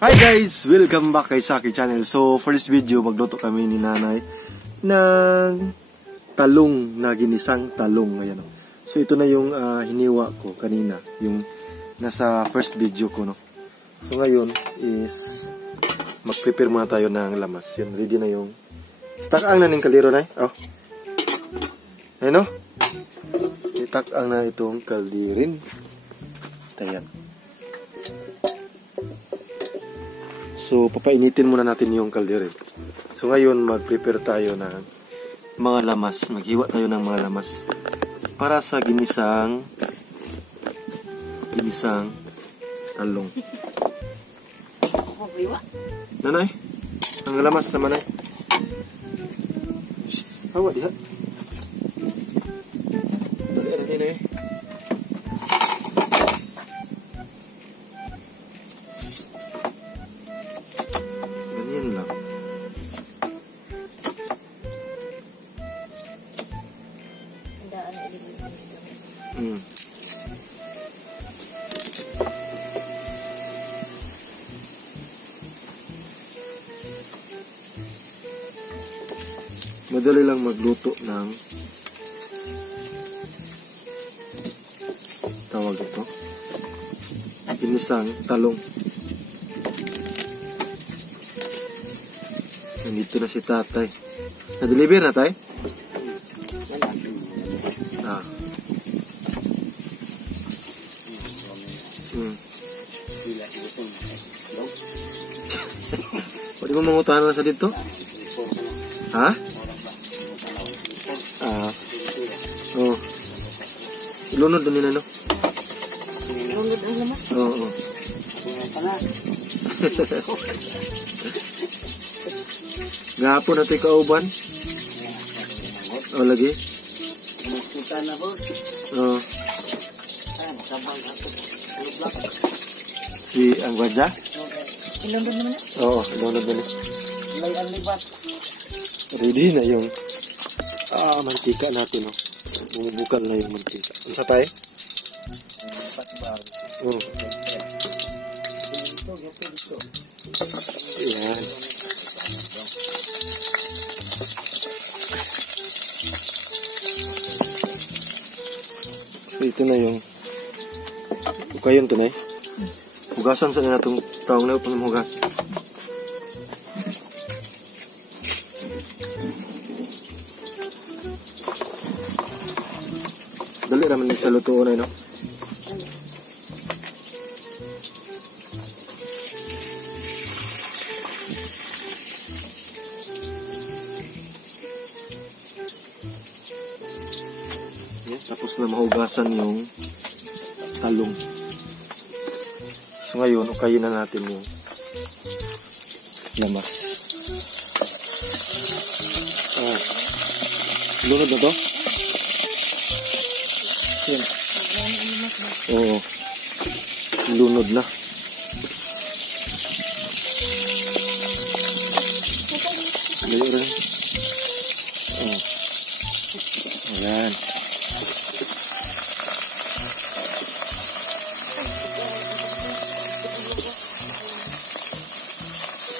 Hi guys! Welcome back kay Saki Channel. So for this video, magluto kami ni nanay ng talong na ginisang talong. Ayan, no? So ito na yung hiniwa ko kanina, yung nasa first video ko, no? So ngayon is mag-prepare muna tayo ng lamas. Yun, ready na yung itak-ang na ng kaldero na. Oh. Ayan, no? Itak-ang na itong kaldirin. Ayan. So, papainitin muna natin yung kaldereta. So, ngayon, mag-prepare tayo ng mga lamas. Maghiwa tayo ng mga lamas para sa ginisang talong. Nanay, ang lamas naman ay. Hawa, diha. Dali, natin eh. Madali lang magluto ng tawag ito, ginisang talong. Nandito na si tatay. Na-deliver na tay? Ah. Pwede mo mangutahan na sa dito? Ha? Oh. Ilunod na nila, no? Ilunod ang lamas? Oo. Gapon na tayo kauban? O, lagi? Oo. Si Angwadja? Ilunod naman na? Oo, ilunod na nila. Ready na yung mantika natin, no? Bumubukal na yung mantika. Ano sa tayo? Ayan. So ito na yung ukayon to na eh. Hugasan sa na itong taong na upang hugas. Dali naman sa lutuon na, no? Yan, tapos na mahugasan yung talong. So ngayon, ukayin na natin yung lamas. Lunod na to? Yan. Oo. Lunod na. Mayroon. Oh. Ayan.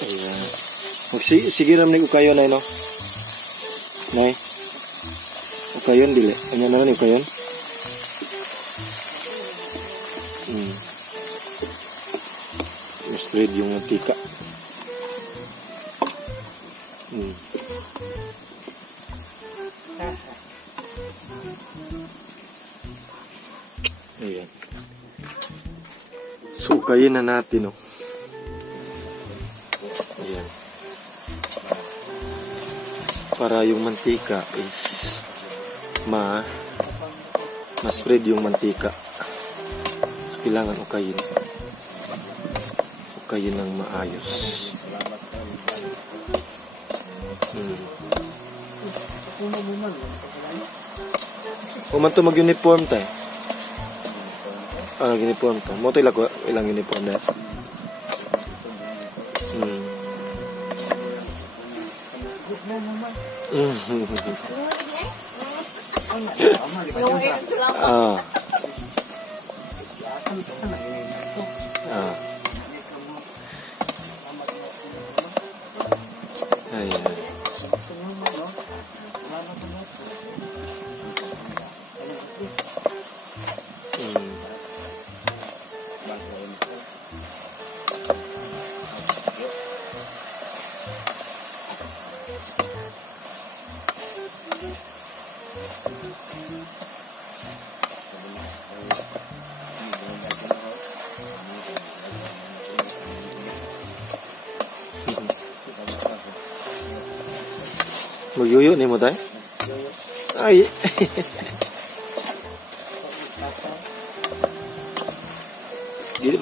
Ayan. Sige naman yung ukayon na, no? Nay? Ukayon, dili. Ano naman yung ukayon? Spread yung mantika. Ayan. So, kayin na natin, no? para yung mantika is ma-spread yung mantika. So, kailangan ukayin ng maayos. Kuman to mag-uniform tayo. Uniform to. Mo to ilang uniform na. Magyuyo ni mo tayo? Ay! Dili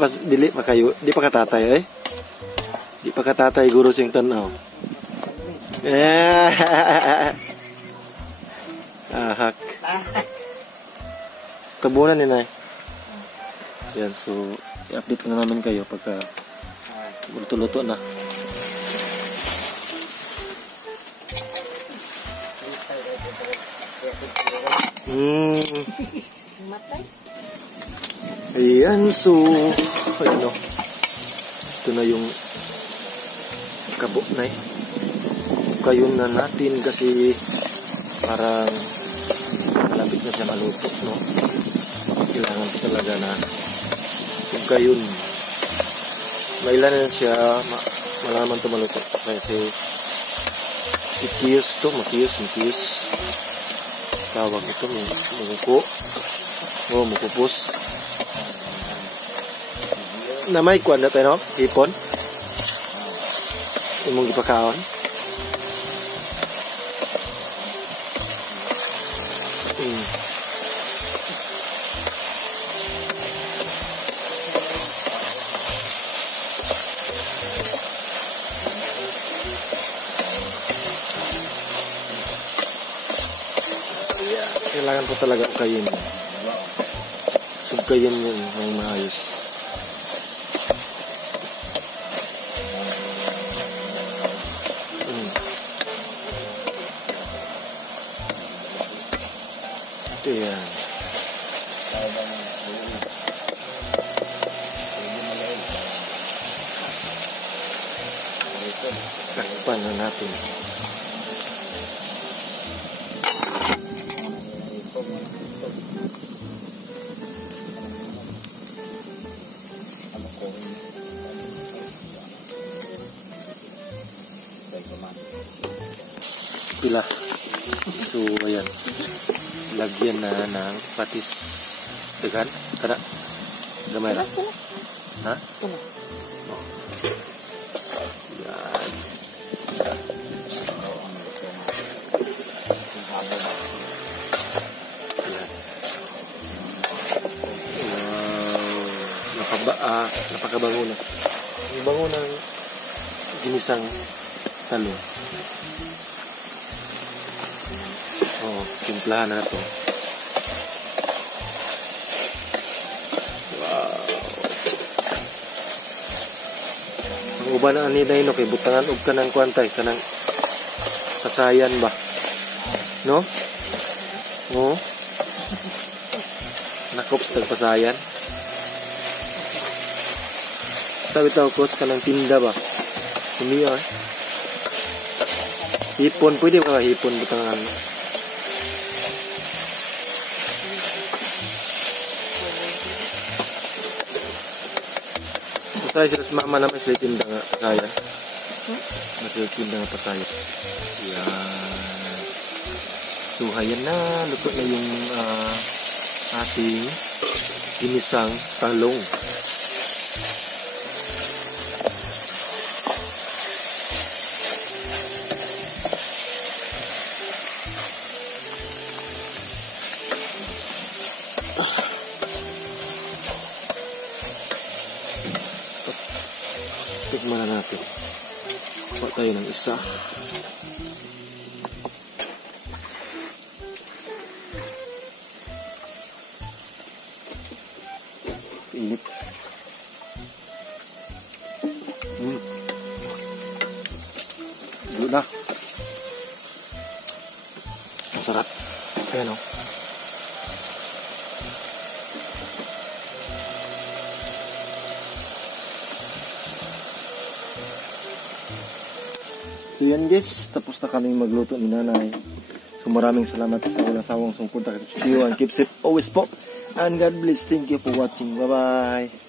pa kayo, di pa katatay eh. Di pa katatay guro sing tanaw. Ahak. Tabunan ni Nay. Yan, so i-update na namin kayo pagka luto-luto na. Ayan, so ano, ito na yung kabo na kayo na natin kasi parang malapit na siya maluto, no? Kailangan talaga na yung gayon mailan na siya malaman ito maluto kasi makiyos tawag ito mukupos na may kuwan na tayo, no? Hipon imong ipakaon kailangan po talaga ukayin. Sugkayin yun ng maayos. Ito yan. Takpan na natin. Pila. So, ayan. Lagyan na ng patis. Degan? Kada? Gamay na? Ha? Oh. Yan. Wow. Napakabango na. Ang bango ng ginisang talong. Timplahan na ito. Wow. Ang uban na anida yun, okay, butangan og kanang kwantay, kanang pasayan ba? No? No? Nakops tagpasayan. Sabi tao ko, kanang tinda ba? Humiya eh. Hipon, pwede ba hipon butangan? Tayo sila sa mama naman sila tinda nga patayan. Masila tinda nga patayan. Yan. So, hayan na. Luto na yung ating ginisang talong. Tikman na natin. Kuha tayo ng isa. Init. Dulu na. Ang sarap. Ayan o. So yan guys, tapos na kaming magluto ni nanay. So maraming salamat sa walang sawang sungkod. See you and keep safe always po. And God bless. Thank you for watching. Bye bye.